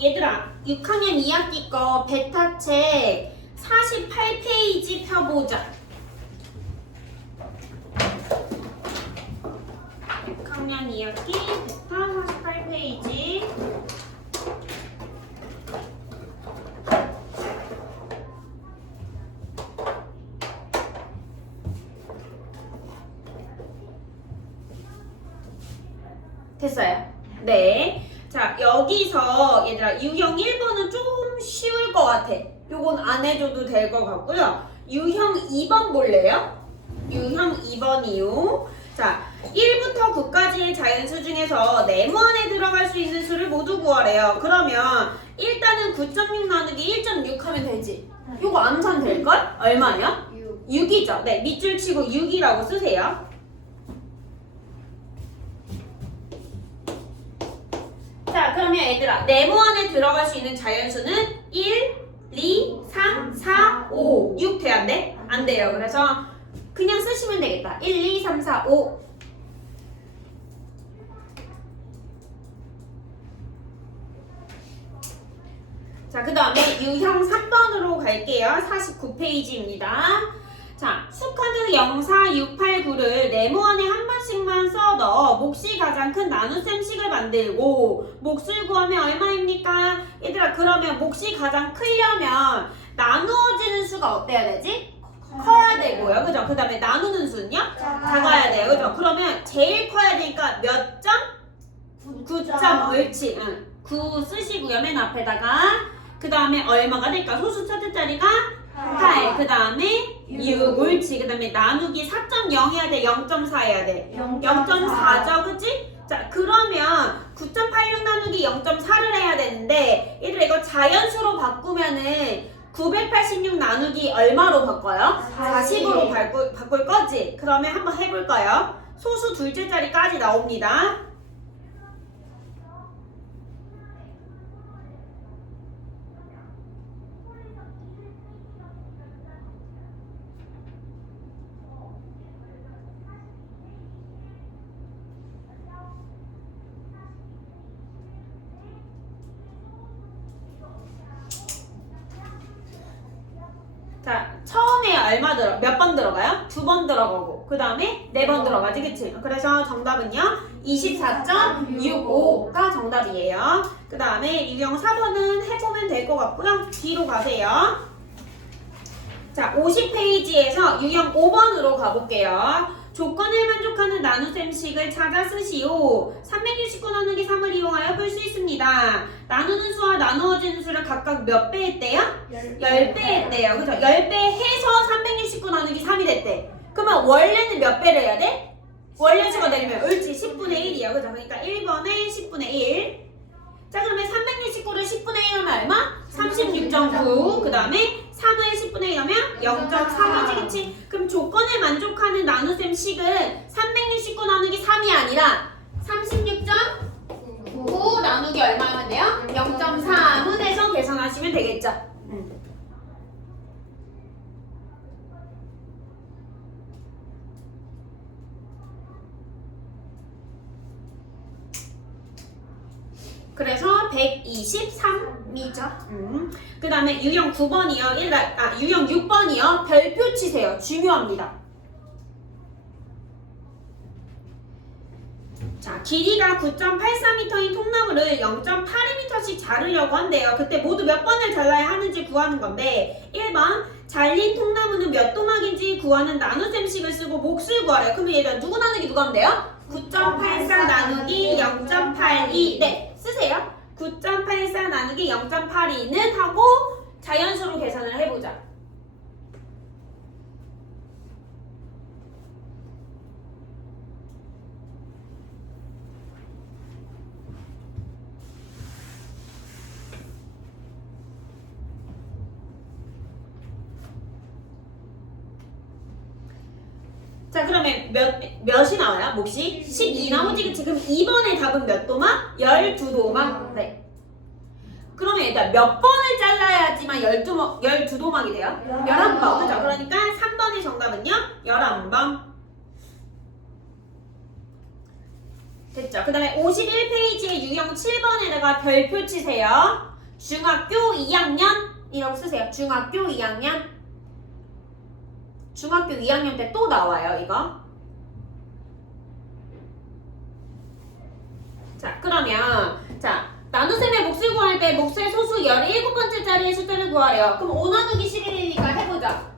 얘들아 6학년 2학기 거 베타책 48페이지 펴보자. 6학년 2학기 베타 48페이지. 됐어요? 네. 자, 여기서 얘들아 유형 1번은 좀 쉬울 것 같아. 요건 안 해줘도 될 것 같고요. 유형 2번 볼래요? 유형 2번이요. 자, 1부터 9까지의 자연수 중에서 네모 안에 들어갈 수 있는 수를 모두 구하래요. 그러면 일단은 9.6 나누기 1.6 하면 되지. 요거 암산 될걸? 얼마요? 6이죠. 네, 밑줄 치고 6이라고 쓰세요. 자, 그러면 얘들아 네모 안에 들어갈 수 있는 자연수는 1, 2, 3, 4, 5, 6 돼야 안 돼? 안 돼요. 그래서 그냥 쓰시면 되겠다. 1, 2, 3, 4, 5. 자, 그 다음에 유형 3번으로 갈게요. 49페이지입니다. 자, 수카드 0, 4, 6, 8, 9를 네모 안에 한 번씩만 써 넣어 몫이 가장 큰 나눗셈식을 만들고 몫을 구하면 얼마입니까? 얘들아, 그러면 몫이 가장 크려면 나누어지는 수가 어때야 되지? 커야 되고요. 그죠? 그 다음에 나누는 수는요? 작아야 돼요. 그죠? 그러면 제일 커야 되니까 몇 점? 9점 옳지. 9 쓰시고요. 맨 앞에다가. 그 다음에 얼마가 될까? 소수 첫째 자리가 8. 그 다음에 6 옳지. 그 다음에 나누기 4.0 해야 돼? 0.4 해야 돼? 0.4죠. 그치? 자, 그러면 9.86 나누기 0.4를 해야 되는데 얘들아 이거 자연수로 바꾸면은 986 나누기 얼마로 바꿔요? 40으로 바꿀 거지? 그러면 한번 해볼까요? 소수 둘째 자리까지 나옵니다. 자, 처음에 얼마 몇 번 들어가요? 2번 들어가고 그 다음에 4번 들어가지, 그치? 그래서 정답은요 24.65가 정답이에요. 그 다음에 유형 4번은 해보면 될 것 같고요. 뒤로 가세요. 자, 50페이지에서 유형 5번으로 가볼게요. 조건을 만족하는 나눗셈식을 찾아 쓰시오. 369 나누기 3을 이용하여 풀 수 있습니다. 나누는 수와 나누어지는 수를 각각 몇 배 했대요? 10배 했대요. 그죠? 10배 해서 369 나누기 3이 됐대. 그러면 원래는 몇 배를 해야 돼? 원래 수가 되려면 옳지 10분의 1이야. 그죠? 그러니까 1번에 10분의 1. 자, 그러면 369를 10분의 1 하면 얼마? 36.9. 그 다음에 3을 10분의 1 하면 0.3이지, 그치? 그럼 조건을 만족하는 나눗셈식은 369 나누기 3이 아니라 36.9 나누기 얼마 하면 돼요? 0.3은 해서 계산하시면 되겠죠? 그래서 123이죠. 그 다음에 유형 9번이요. 유형 6번이요. 별표 치세요. 중요합니다. 자, 길이가 9.84m인 통나무를 0.82m씩 자르려고 한대요. 그때 모두 몇 번을 잘라야 하는지 구하는 건데 1번 잘린 통나무는 몇 도막인지 구하는 나눗셈식을 쓰고 몫을 구하래요. 그러면 얘들아 누구 나누기 누가 하면 돼요? 9.84 나누기 0.82. 네, 쓰세요. 9.84 나누기 0.82는 하고 자연수로 계산을 해보자. 자, 그러면 몇이 나와요? 몫이? 12 나오지, 그치? 그럼 2번의 답은 몇 도막? 12도막. 네. 그러면 일단 몇 번을 잘라야지만 12도막이 돼요? 11번. 그죠? 그러니까 3번의 정답은요? 11번. 됐죠? 그 다음에 51페이지의 유형 7번에다가 별표 치세요. 중학교 2학년이라고 쓰세요. 중학교 2학년. 중학교 2학년 때 또 나와요, 이거. 자, 그러면 자, 나눗셈의 몫을 구할 때 몫의 소수 17번째 자리의 숫자를 구하래요. 그럼 5 나누기 11이니까 해보자.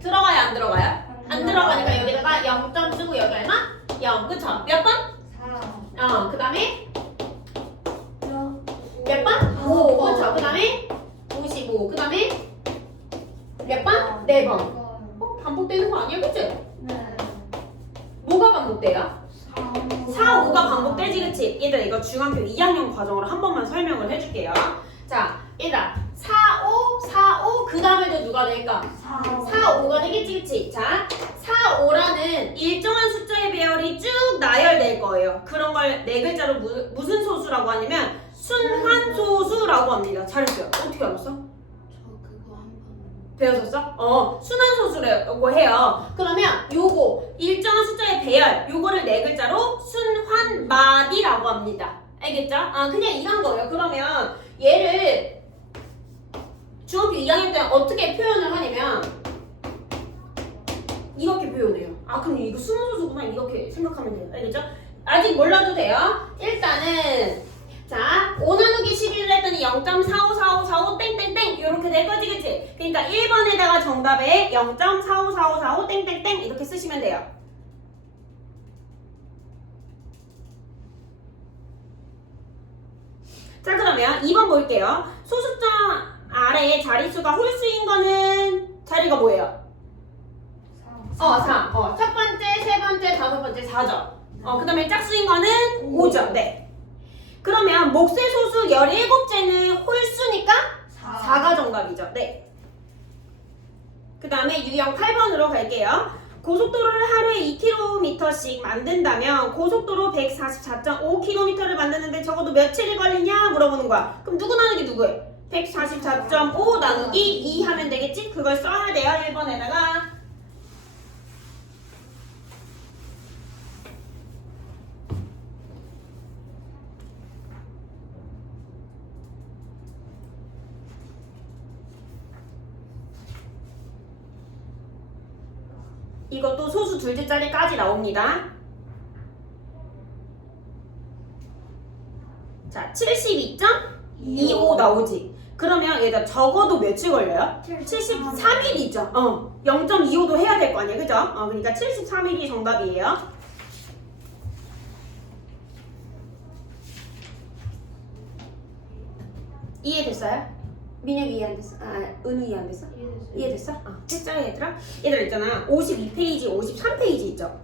들어가요, 안 들어가요? 안 들어가니까 여기다가 0점 쓰고 여기 얼마? 0, 그쵸? 몇 번? 4. 그 다음에 몇 번? 5, 그쵸? 그 다음에 55, 그 다음에 몇 번? 4번. 반복되는 거 아니야, 그치? 네. 뭐가 반복돼요? 4, 5가 반복되지, 그치? 얘들아, 이거 중학교 2학년 과정으로 한 번만 설명을 해줄게요. 자, 얘들아, 4, 5, 4, 5, 그 다음에도 누가 될까? 4, 5가 되겠지, 그치? 자, 4, 5라는 일정한 숫자의 배열이 쭉 나열될 거예요. 그런 걸 네 글자로 무슨 소수라고 하냐면 순환소수라고 합니다. 잘했어요. 어떻게 알았어? 저 그거 한번 배웠었어? 순환소수라고 해요. 그러면 요거 일정한 숫자의 배열 요거를 네 글자로 순환마디라고 합니다. 알겠죠? 그냥 이런 거예요. 그러면 얘를 중학교 2학년 때 어떻게 표현을 하냐면 이렇게 표현해요. 그럼 이거 순환소수구나 이렇게 생각하면 돼요. 알겠죠? 아직 몰라도 돼요. 일단은 자, 5 나누기 11을 했더니 0.454545 땡땡땡 이렇게 될 거지, 그치? 그러니까 1번에다가 정답에 0.454545 땡땡땡 이렇게 쓰시면 돼요. 자, 그러면 2번 볼게요. 소수점 아래에 자릿수가 홀수인 거는 자리가 뭐예요? 3. 첫 번째, 세 번째, 다섯 번째 4죠. 그 다음에 짝수인 거는 5죠. 네. 그러면 몫의 소수 17째는 홀수니까 4가 정답이죠. 네. 그 다음에 유형 8번으로 갈게요. 고속도로를 하루에 2km씩 만든다면 고속도로 144.5km를 만드는데 적어도 며칠이 걸리냐 물어보는 거야. 그럼 누구 나누기 누구예요? 144.5 나누기 2 하면 되겠지? 그걸 써야 돼요. 1번에다가. 이것도 소수 둘째 자리까지 나옵니다. 자, 72.25 나오지. 그러면 얘가 적어도 며칠 걸려요? 73일이죠. 0.25도 해야 될 거 아니에요, 그죠? 그러니까 73일이 정답이에요. 이해됐어요? 민혁이 이해 안 됐어? 은우 이해 안 됐어? 이해됐어? 됐죠, 얘들아? 얘들아 있잖아. 52페이지, 53페이지 있죠?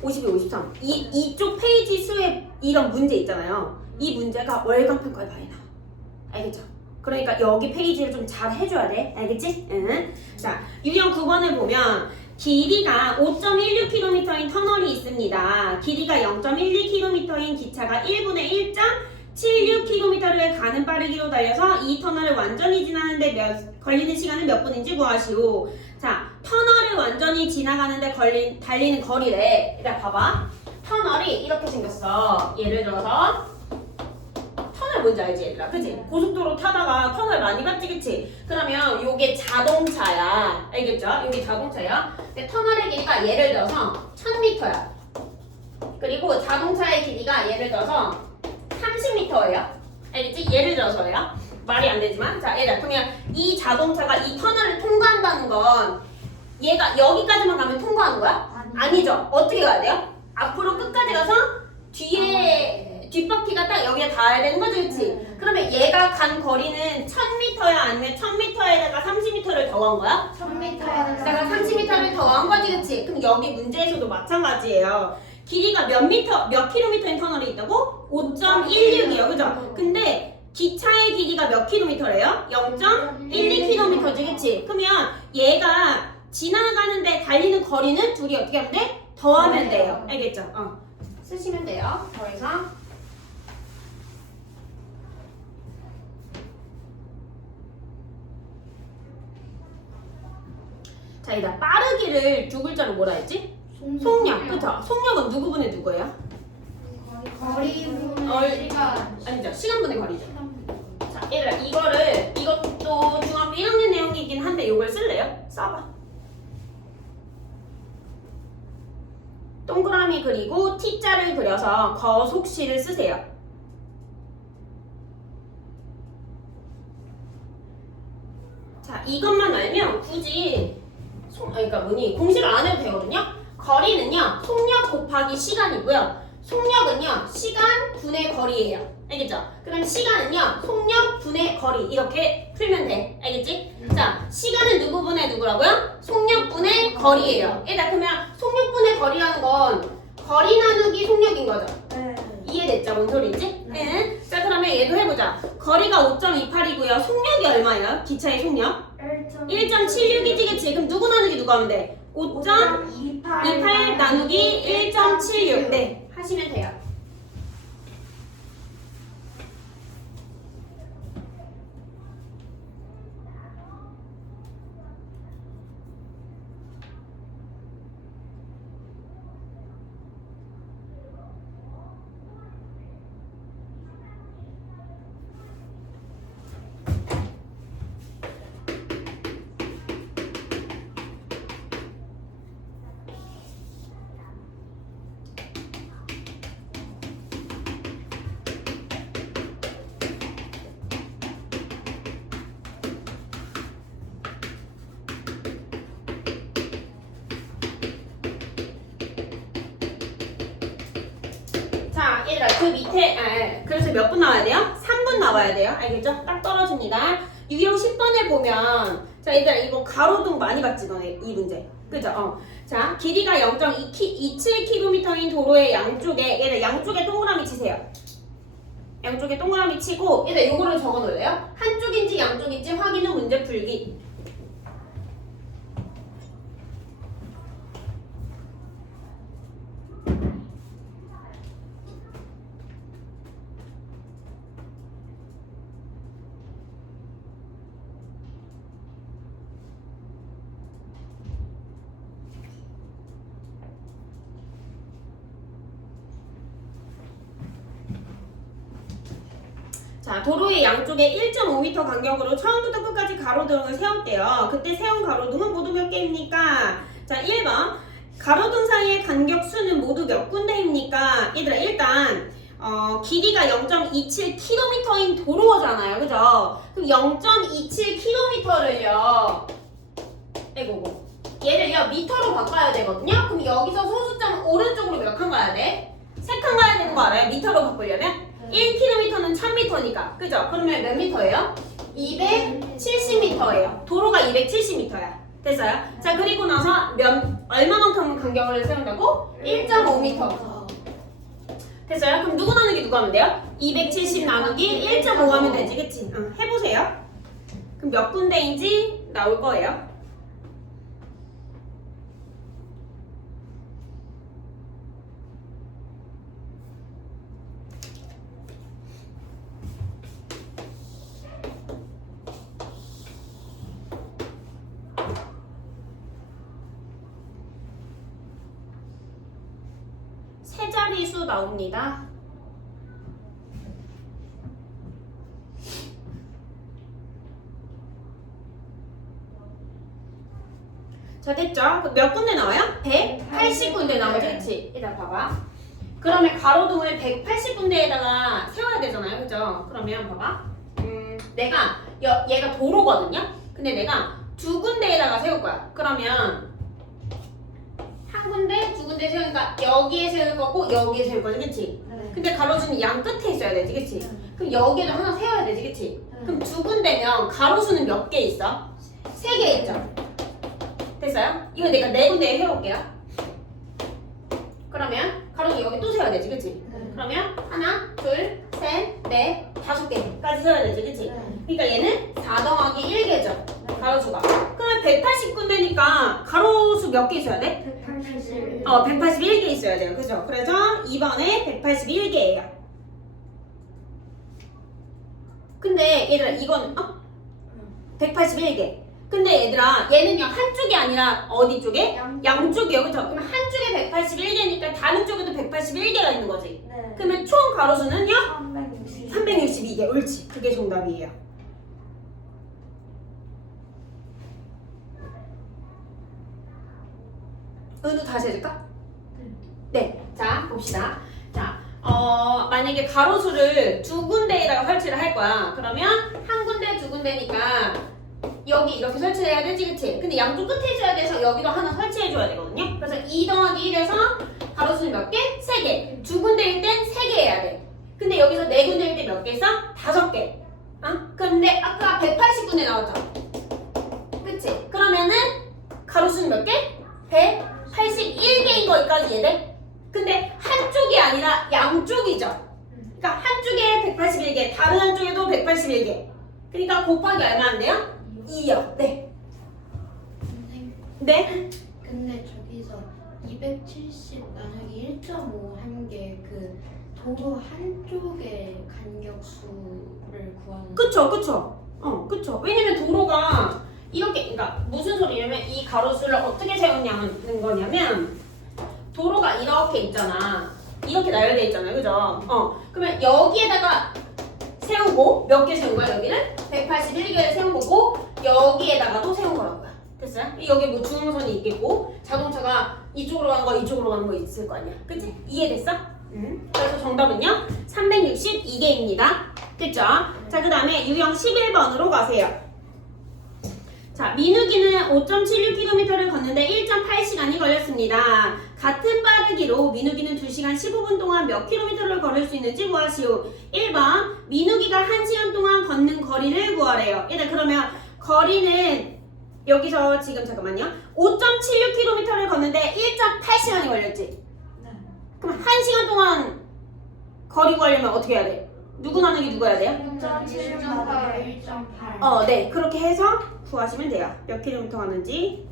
52, 53. 이쪽 페이지 수의 이런 문제 있잖아요. 이 문제가 월간 평가에 많이 나와. 알겠죠? 그러니까 여기 페이지를 좀 잘 해줘야 돼. 알겠지? 응. 자, 유형 9번을 보면 길이가 5.16km인 터널이 있습니다. 길이가 0.12km인 기차가 1분에 1.76km를 가는 빠르기로 달려서 이 터널을 완전히 지나는데 걸리는 시간은 몇 분인지 구하시오. 자, 터널을 완전히 지나가는데 달리는 거리래. 일단 봐봐. 터널이 이렇게 생겼어. 예를 들어서 터널 뭔지 알지, 얘들아? 그치? 고속도로 타다가 터널 많이 봤지, 그치? 그러면 요게 자동차야. 알겠죠? 요게 자동차야. 근데 터널의 길이가 예를 들어서 1000m야. 그리고 자동차의 길이가 예를 들어서 30m예요. 알겠지? 예를 들어서요. 말이 안 되지만. 자, 얘들아. 그러면 이 자동차가 이 터널을 통과한다는 건 얘가 여기까지만 가면 통과하는 거야? 아니죠. 어떻게 가야 돼요? 앞으로 끝까지 가서 뒤에 뒷바퀴가 딱 여기에 닿아야 되는 거지, 그치? 그러면 얘가 간 거리는 1000m야? 아니면 1000m에다가 30m를 더한 거야? 1000m에다가 30m를 더한 거지, 그치? 그럼 여기 문제에서도 마찬가지예요. 길이가 몇 킬로미터인 터널이 있다고? 5.16이요, 그죠? 근데 기차의 길이가 몇 킬로미터래요? 0.12km지, 그치? 그러면 얘가 지나가는데 달리는 거리는 둘이 어떻게 하면 돼? 더하면 돼요. 알겠죠? 쓰시면 돼요. 더해서. 자, 이다 빠르기를 두 글자로 뭐라 했지? 속력, 그쵸? 속력은 누구 분의 누구예요? 거리분의 시간. 아니죠. 시간분의 거리죠. 자, 얘들아 이것도 중학교 1학년 내용이긴 한데 이걸 쓸래요? 써봐. 동그라미 그리고 T자를 그려서 거속시를 쓰세요. 자, 이것만 알면 굳이 그러니까 공식을 안 해도 되거든요. 거리는요, 속력 곱하기 시간이고요. 속력은요, 시간 분의 거리예요. 알겠죠? 그럼 시간은요, 속력 분의 거리 이렇게 풀면 돼. 알겠지? 자, 시간은 누구 분의 누구라고요? 속력 분의 거리예요. 얘들아, 그러면 속력 분의 거리라는 건 거리 나누기 속력인 거죠? 네. 이해됐죠? 뭔 소리인지? 네. 자, 그러면 얘도 해보자. 거리가 5.28이고요. 속력이 얼마예요? 기차의 속력? 1.76이지, 그치? 그럼 누구 나누기 누구 하면 돼? 5.28 나누기 1.76. 네, 하시면 돼요. 자, 얘들아, 그 밑에, 그래서 몇 분 나와야 돼요? 3분 나와야 돼요. 알겠죠? 딱 떨어집니다. 유형 10번을 보면, 자, 얘들아, 이거 가로등 많이 봤지, 너네, 이 문제. 그죠? 자, 길이가 0.27km인 도로의 양쪽에, 얘들 양쪽에 동그라미 치세요. 양쪽에 동그라미 치고, 얘들 요거를 적어 놓을래요? 한쪽인지 양쪽인지 확인 후 문제 풀기. 자, 도로의 양쪽에 1.5m 간격으로 처음부터 끝까지 가로등을 세울게요. 그때 세운 가로등은 모두 몇 개입니까? 자, 1번. 가로등 사이의 간격 수는 모두 몇 군데입니까? 얘들아, 일단 길이가 0.27km인 도로잖아요. 그죠? 그럼 0.27km를요. 아이고. 얘를요, 미터로 바꿔야 되거든요? 그럼 여기서 소수점 오른쪽으로 몇 칸 가야 돼? 3칸 가야 되는 거 알아요? 미터로 바꾸려면? 1km는 1000m니까. 그죠? 그러면 몇 미터예요? 270m예요. 도로가 270m야. 됐어요? 자, 그리고 나서 얼마만큼 간격을 세운다고? 1.5m. 됐어요? 그럼 누구 나누기 누구 하면 돼요? 270 나누기 1.5 하면 되지. 그치? 해보세요. 그럼 몇 군데인지 나올 거예요. 세 자리수 나옵니다. 자, 됐죠? 몇 군데 나와요? 180군데 나오지, 그치? 일단 봐봐. 그러면 가로등을 180군데에다가 세워야 되잖아요, 그죠? 그러면 봐봐. 내가 얘가 도로거든요? 근데 내가 두 군데에다가 세울 거야. 그러면 한 군데, 두 군데 세우니까 여기에 세울 거고 여기에 세울 거지, 그치? 네. 근데 가로수는 양 끝에 있어야 되지, 그치? 네. 그럼 여기에도 하나 세워야 되지, 그치? 네. 그럼 두 군데면 가로수는 몇 개 있어? 3개 있죠? 됐어요? 이거 내가 네 군데에 세울게요. 그러면 가로수 여기 또 세워야 되지, 그치? 네. 그러면 하나, 둘, 셋, 넷, 5개까지 세워야 되지, 그치? 네. 그러니까 얘는 4 더하기 1개죠, 네. 가로수가. 그러면 180군데니까 가로수 몇 개 있어야 돼? 181. 181개 있어야 돼요. 그죠? 그래서 2번에 181개예요. 근데 얘들아, 이거는 181개. 근데 얘들아 얘는요 한쪽이 아니라 어디 쪽에? 양- 양쪽이요. 그쵸? 그러면 한쪽에 181개니까 다른 쪽에도 181개가 있는 거지. 네. 그러면 총 가로수는요? 360. 362개. 옳지. 그게 정답이에요. 은우 다시 해줄까? 네. 자, 봅시다. 자, 만약에 가로수를 두 군데에다가 설치를 할 거야. 그러면 한 군데, 두 군데니까 여기 이렇게 설치해야 되지, 그치? 근데 양쪽 끝에 줘야 돼서 여기도 하나 설치해줘야 되거든요. 그래서 2 더하기 1에서 가로수는 몇 개? 3개. 두 군데일 땐 3개 해야 돼. 근데 여기서 네 군데일 때 몇 개 써? 5개. 근데 아까 180군데 나왔죠? 그치? 그러면은 가로수는 몇 개? 181개인 거기까지 이해돼? 근데 한쪽이 아니라 양쪽이죠? 그러니까 한쪽에 181개, 다른 한쪽에도 181개. 그러니까 곱하기 얼마인데요? 2요. 네. 선생님, 네? 근데 저기서 270 나누기 1.5 한 게 그 도로 한쪽의 간격수를 구하는. 그쵸, 그쵸. 그쵸. 왜냐면 도로가 이렇게, 그러니까 무슨 소리냐면 이 가로수를 어떻게 세웠냐는 거냐면 도로가 이렇게 있잖아. 이렇게 나열되어 있잖아요. 그죠? 그러면 여기에다가 세우고 몇 개 세운 거야, 여기는? 181개를 세운 거고 여기에다가도 세운 거라고요. 됐어요? 여기 뭐 중앙선이 있겠고 자동차가 이쪽으로 가는 거 이쪽으로 가는 거 있을 거 아니야. 그치? 이해됐어? 그래서 정답은요 362개입니다. 그쵸? 자, 그 다음에 유형 11번으로 가세요. 자, 민욱이는 5.76km를 걷는데 1.8시간이 걸렸습니다. 같은 빠르기로 민욱이는 2시간 15분 동안 몇 킬로미터를 걸을 수 있는지 구하시오. 1번 민욱이가 1시간 동안 걷는 거리를 구하래요. 일단 그러면 거리는 여기서 지금 잠깐만요. 5.76km를 걷는데 1.8시간이 걸렸지. 네. 그럼 1시간 동안 거리 구하려면 어떻게 해야 돼? 누구 나누기 누구 해야 돼요? 1.8, 1.8. 네. 그렇게 해서 구하시면 돼요. 몇 킬로미터 가는지.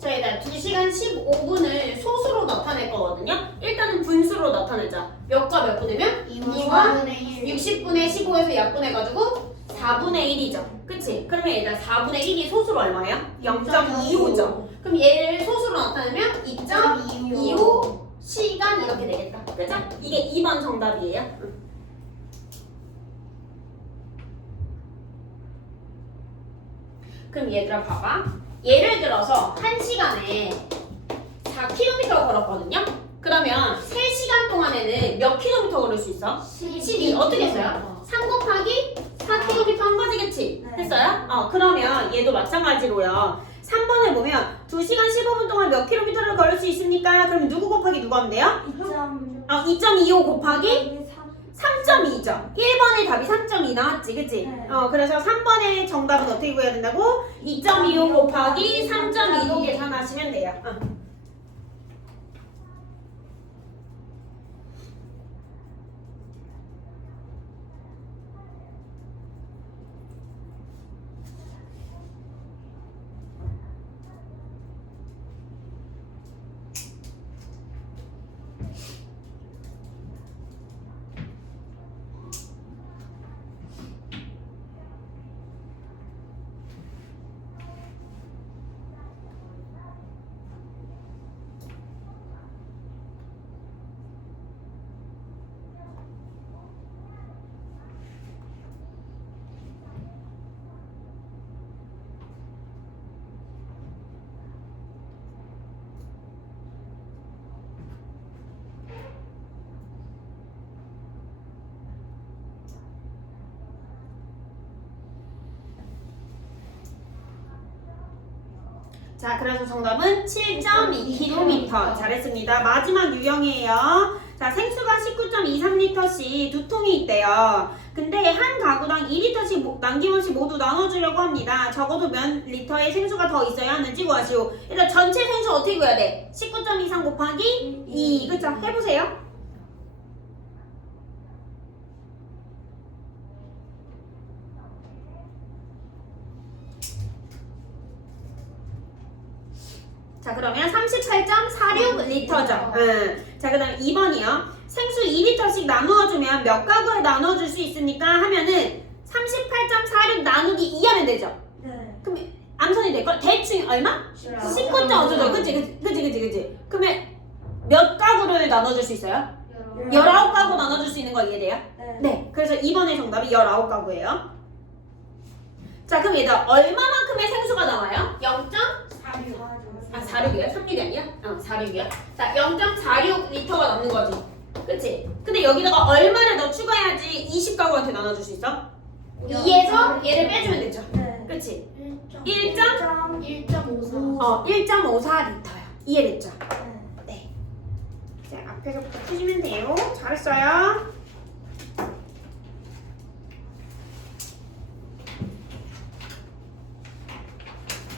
저희가 2시간 15분을 소수로 나타낼 거거든요. 일단은 분수로 나타내자. 몇과 몇 분이면? 2와 60분의 15에서 약분해가지고 4분의 1이죠. 그치? 그러면 얘들아 4분의 1이 소수로 얼마예요? 0.25죠. 그럼 얘를 소수로 나타내면 2.25 시간 이렇게 되겠다. 그죠? 이게 2번 정답이에요. 그럼 얘들아 봐봐. 예를 들어서 1시간에 4km 걸었거든요? 그러면 3시간 동안에는 몇 킬로미터 걸을 수 있어? 12. 어떻게 써요? 3 곱하기 4km 한 거지, 그치? 네. 했어요? 그러면 얘도 마찬가지로요. 3번에 보면 2시간 15분 동안 몇 킬로미터를 걸을 수 있습니까? 그럼 누구 곱하기 누구 하면 돼요? 2.25 곱하기 3.2죠. 1번의 답이 3.2 나왔지, 그치? 네. 그래서 3번의 정답은 어떻게 구해야 된다고? 2.25 곱하기 3.2로 계산하시면 돼요. 자, 그래서 정답은 7.2km. 잘했습니다. 마지막 유형이에요. 자, 생수가 19.23리터씩 두 통이 있대요. 근데 한 가구당 2리터씩 남김없이 모두 나눠주려고 합니다. 적어도 몇 리터의 생수가 더 있어야 하는지 구하시오. 일단 전체 생수 어떻게 구해야 돼? 19.23 곱하기 2. 그쵸? 해보세요. 자, 그러면 38.46리터죠. 자, 그 다음에 2번이요. 생수 2리터씩 나누어주면 몇 가구에 나눠줄 수 있습니까? 하면은 38.46 나누기 2 하면 되죠. 네. 그럼 암산이 될걸? 대충 얼마? 19.5죠. 그치. 그러면 몇 가구를 나눠줄 수 있어요? 19가구 나눠줄 수 있는 거 이해돼요? 네. 네. 그래서 2번의 정답이 19가구예요. 자, 그럼 얘들아 얼마만큼의 생수가 나와요? 46이야? 36이 아니야? 46이야. 자, 0.46리터가 남는 거지. 그치? 근데 여기다가 얼마를 더 추가해야지 20가구한테 나눠줄 수 있어? 2에서 얘를 빼주면 되죠. 네. 그치? 1.54 1.54리터야. 이해됐죠? 네. 네. 자, 앞에서부터 푸시면 돼요. 잘했어요.